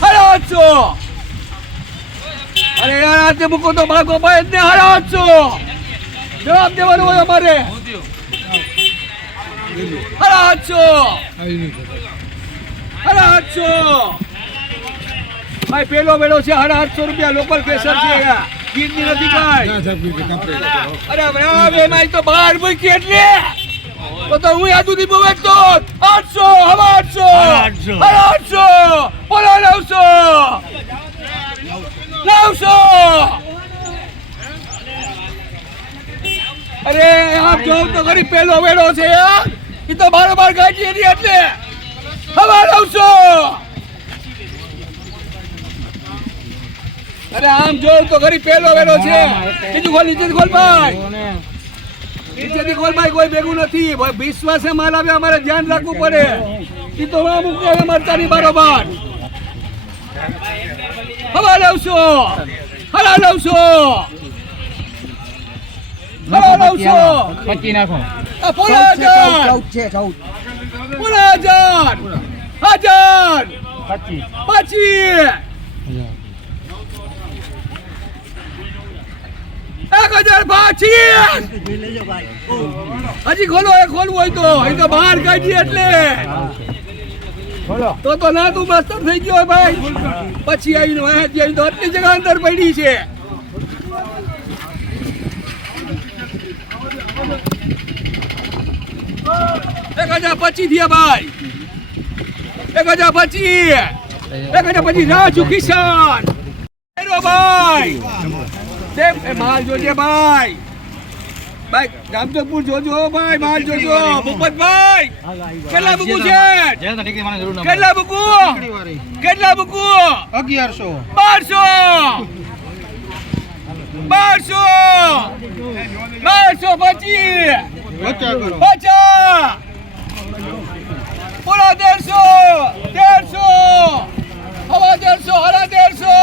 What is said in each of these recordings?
સાડા આઠસો અરે યાર આજે મૂકો તો ભાગો ભાઈ ને સાડા આઠસો જવાબ દેવાનો હોય અમારે. સાડા આઠસો ભાઈ પેલો વેળો છે સાડા આઠસો રૂપિયા લોકલ કેસર છે ગીરની નથી કાંઈ અરે ભાઈ એમાં તો બહાર મૂકી એટલે. તો તો હું યાદ સુધી બોવે તો આઠસો હવે આઠસો. આઠસો. બોલો નવસો નવસો અરે, આમ જોઉં તો ગરીબ પેલો વેડો છે એ તો બારોબાર ગાજી હતી એટલે. હવે નવસો અરે, આમ જોઉં તો ગરીબ પેલો વેડો છે. બીજું ખોલ, નીચે ખોલ, ભાઈ. નીચેથી ખોલ, ભાઈ, કોઈ ભેગું નથી. વિશ્વાસે માલ આવે, અમારે ધ્યાન રાખવું પડે. એ તો ના મૂકે હવે મરચાની બારોબાર. હવા લાવશો હવા લાવશો હવા લાવશો પચી નાખો પોણા હજાર પોણા હજાર હજાર પચી પછી એક હજાર પાછી હજી ખોલો એ ખોલવું હોય તો એ તો બહાર કાઢીએ એટલે તો તો ના તું મસ્તર થઈ ગયો ભાઈ. પછી આવીને વાંચી આવી તો આટલી જગ્યા અંદર પડી છે. એક હજાર પચી થયા ભાઈ. એક હજાર પચી એક હજાર પચી રાજુ કિસાન? ભાઈ. માલ જોજે ભાઈ. ભાઈ રામચોકપુર જોજો ભાઈ માલ જોજો. ભૂપતભાઈ કેટલા બુકુ છે? કેટલા બુકુ? કેટલા બુકુ? અગિયારસો. બારસો. બારસો. બારસો પચીસ. પચાસ પૂરા તેરસો દેડસો હવા દેડસો હરા દેડસો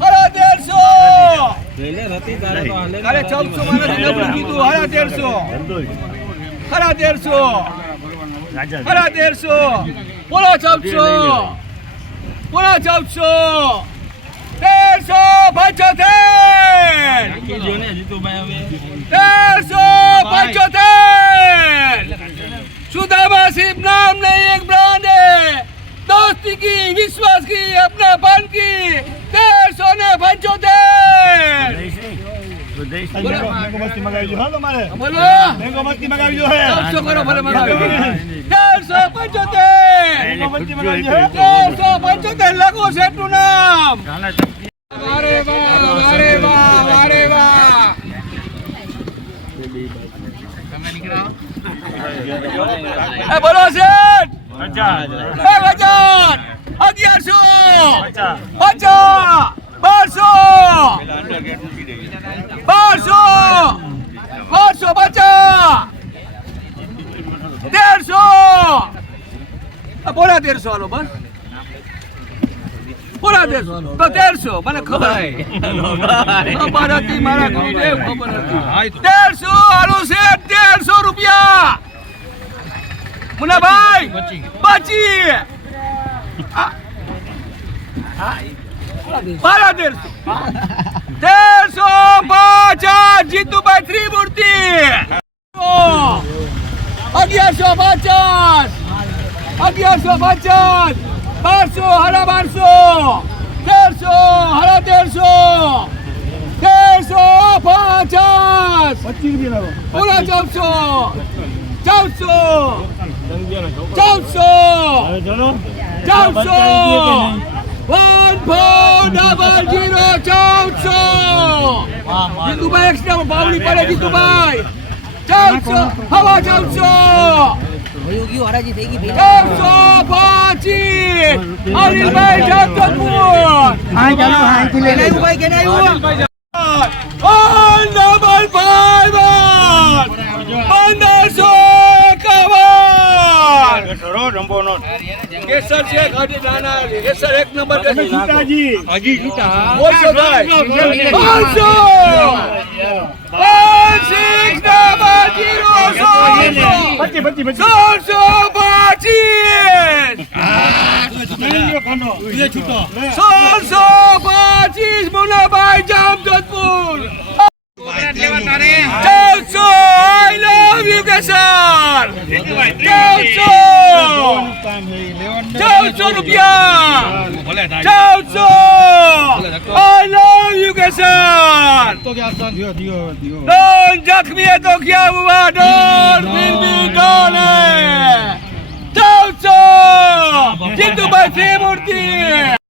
હરા દેડસો અરે ચૌદસો મારાથી નબળું કીધું હરા તેરસો. હરા તેરસો. હરા તેરસો. પોળો ચૌદસો. પોળો ચૌદસો. તેરસો પંચોતેર. તેરસો પંચોતેર. સુદામા સિંહ નામ નહીં એક બ્રાન્ડ દોસ્તી કી વિશ્વાસ કી અપના પાન કી. તેરસો ને પંચોતેર. મેંગો મસ્તી મગાવી જો છે તું નામ અરે વાહ અરે વાહ અરે વાહ તમે નીકળો એ બોલો શેઠ અગિયારસો પચાસ પચાસ બારસો બારસો બારસો પચાસ તેરસો પોણા તેરસો હાલો બસ. તેરસો તો તેરસો મને ખબર ખબર હતી મારા ખબર હતી. તેરસો હાલો શેઠ તેરસો રૂપિયા. મુનાભાઈ પચી બારા તેરસો તેરસો પચાસ જીતુભાઈ ત્રિમૂર્તિ. અગિયારસો પચાસ. અગિયારસો પચાસ. બારસો હરા બારસો. તેરસો હરા તેરસો. તેરસો પચાસ. પૂરા ચૌદસો. ચૌદસો. ચૌદસો. ચૌદસો. ચૌદસો જીતુભાઈ એક્સ્ટ્રા ભાવની પડે જીતુભાઈ ચૌદસો હવા ચૌદસો ચૌદસો પચીસ અનિલભાઈ જગતપુર હા ચાલો હા One double five one. પંદરસો એકાવન કેસર છે ગાડી નાના કેસર એક નંબર પચી સોળસો પચીસ સોળસો પચીસ મુનાભાઈ જામજોધપુર. ચૌદસો કેસર ચૌદસો! રૂપિયા! ચૌદસો! I love you Kesar don જખમી તો ક્યાં હુआ ડોન ભી ડોન ચૌદસો! જીતુભાઈ ફ્રી મૂર્તિ